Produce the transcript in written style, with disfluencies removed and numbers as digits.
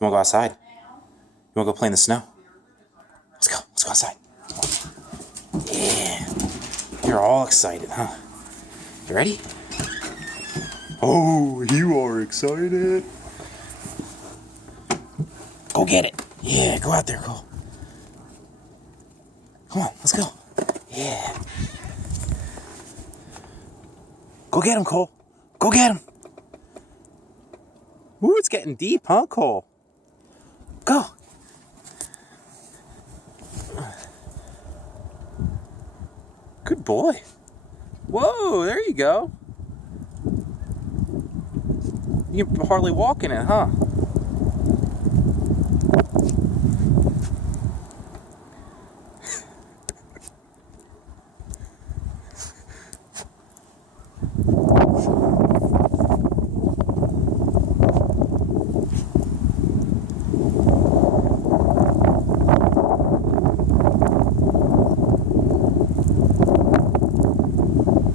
wanna go outside? You wanna go play in the snow? Let's go. Let's go outside. Yeah. You're all excited, huh? You ready? Oh, you are excited. Go get it. Yeah, go out there, Cole. Come on, let's go. Yeah. Go get him, Cole. Go get him. Ooh, it's getting deep, huh, Cole? Go. Good boy. Whoa, there you go. You can hardly walk in it, huh?